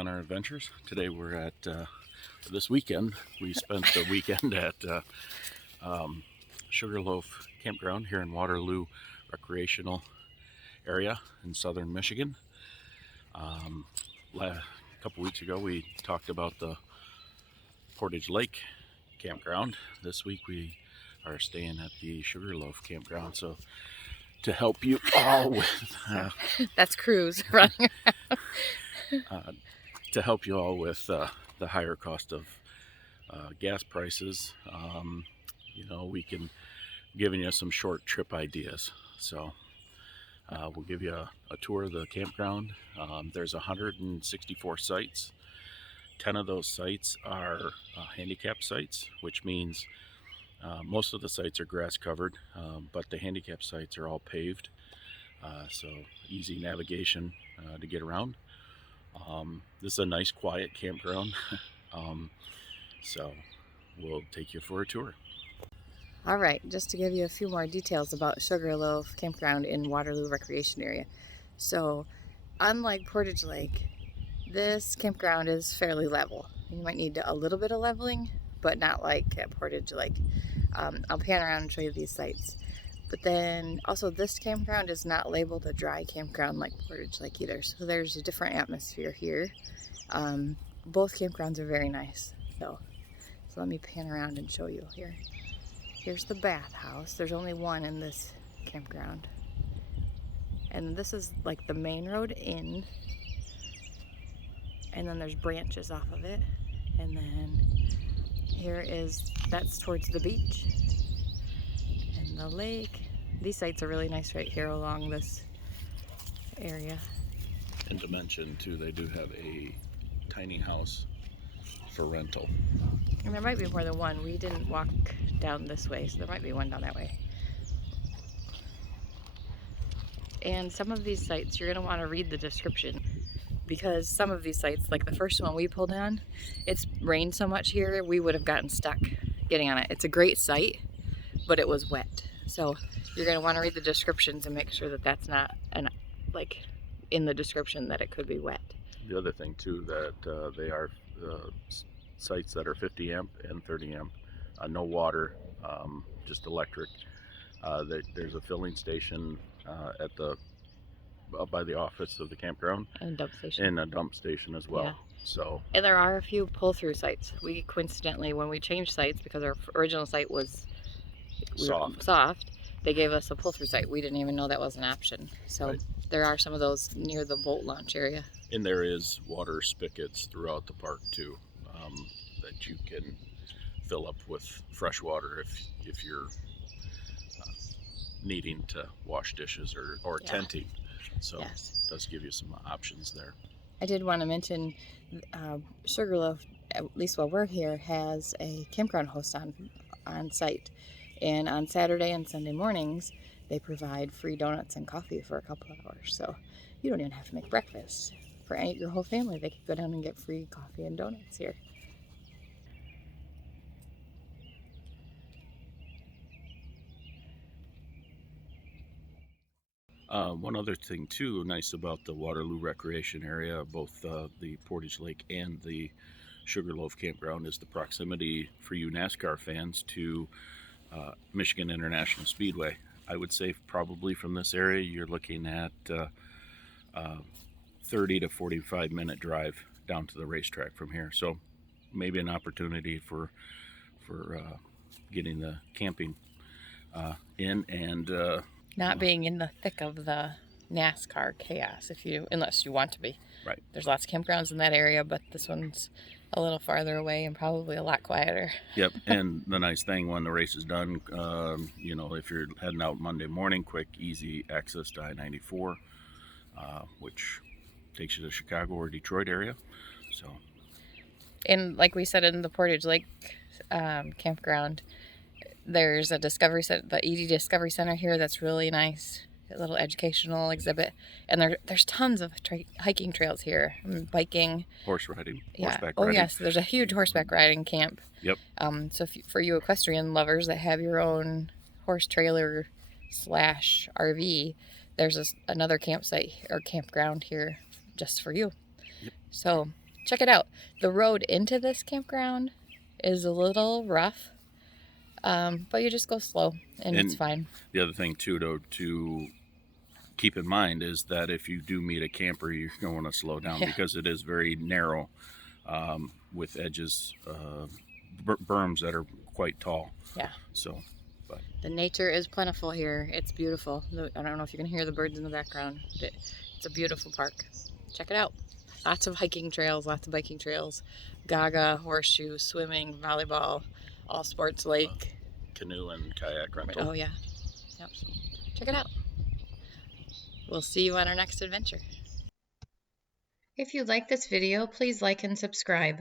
on our adventures. Today we're at, this weekend, we spent the weekend at Sugarloaf Campground here in Waterloo Recreational Area in southern Michigan. A couple weeks ago we talked about the Portage Lake Campground. This week we are staying at the Sugarloaf Campground. So to help you all with that's cruise running. To help you all with the higher cost of gas prices, we can giving you some short trip ideas. So we'll give you a tour of the campground. There's 164 sites. 10 of those sites are handicap sites, which means most of the sites are grass covered, but the handicap sites are all paved, so easy navigation to get around. This is a nice quiet campground, so we'll take you for a tour. All right, just to give you a few more details about Sugarloaf Campground in Waterloo Recreation Area. So unlike Portage Lake, this campground is fairly level. You might need a little bit of leveling, but not like at Portage Lake. I'll pan around and show you these sites. But then also this campground is not labeled a dry campground like Portage Lake either. So there's a different atmosphere here. Both campgrounds are very nice. So let me pan around and show you here. Here's the bathhouse. There's only one in this campground. And this is like the main road in. And then there's branches off of it. And then that's towards the beach and the lake. These sites are really nice right here along this area. And to mention too, they do have a tiny house for rental. And there might be more than one. We didn't walk down this way, so there might be one down that way. And some of these sites, you're gonna wanna read the description, because some of these sites, like the first one we pulled on, it's rained so much here, we would have gotten stuck getting on it. It's a great site, but it was wet. So you're gonna wanna read the descriptions and make sure that that's not in the description that it could be wet. The other thing too, that they are sites that are 50 amp and 30 amp, no water, just electric. There's a filling station by the office of the campground, and a dump station, and a dump station as well. Yeah. So, and there are a few pull-through sites. We coincidentally, when we changed sites, because our original site was soft, they gave us a pull-through site. We didn't even know that was an option. So right. There are some of those near the boat launch area. And there is water spigots throughout the park too, that you can fill up with fresh water if you're needing to wash dishes or tenting. So yes. It does give you some options there. I did want to mention Sugarloaf, at least while we're here, has a campground host on site. And on Saturday and Sunday mornings, they provide free donuts and coffee for a couple of hours. So you don't even have to make breakfast. For your whole family, they could go down and get free coffee and donuts here. One other thing too, nice about the Waterloo Recreation Area, both the Portage Lake and the Sugarloaf Campground, is the proximity for you NASCAR fans to Michigan International Speedway. I would say probably from this area you're looking at 30 to 45 minute drive down to the racetrack from here. So maybe an opportunity for getting the camping in and not being in the thick of the NASCAR chaos, unless you want to be. Right. There's lots of campgrounds in that area, but this one's a little farther away and probably a lot quieter. Yep. And the nice thing, when the race is done, if you're heading out Monday morning, quick, easy access to I-94, which takes you to Chicago or Detroit area. So. And like we said in the Portage Lake campground, there's a Discovery Center, the ED Discovery Center here, that's really nice. A little educational exhibit. And there's tons of hiking trails here. Biking. Horse riding. Yeah. Horseback riding. Yes, there's a huge horseback riding camp. Yep. So for you equestrian lovers that have your own horse trailer / RV, there's another campsite or campground here just for you. Yep. So check it out. The road into this campground is a little rough, but you just go slow and it's fine. The other thing too, to keep in mind is that if you do meet a camper, you're going to want to slow down because it is very narrow with edges, berms that are quite tall. Yeah. So, but the nature is plentiful here. It's beautiful. I don't know if you can hear the birds in the background. It's a beautiful park. Check it out. Lots of hiking trails, lots of biking trails, gaga, horseshoe, swimming, volleyball, all sports lake. Canoe and kayak rental. Oh yeah. Yep. Check it out. We'll see you on our next adventure. If you like this video, please like and subscribe.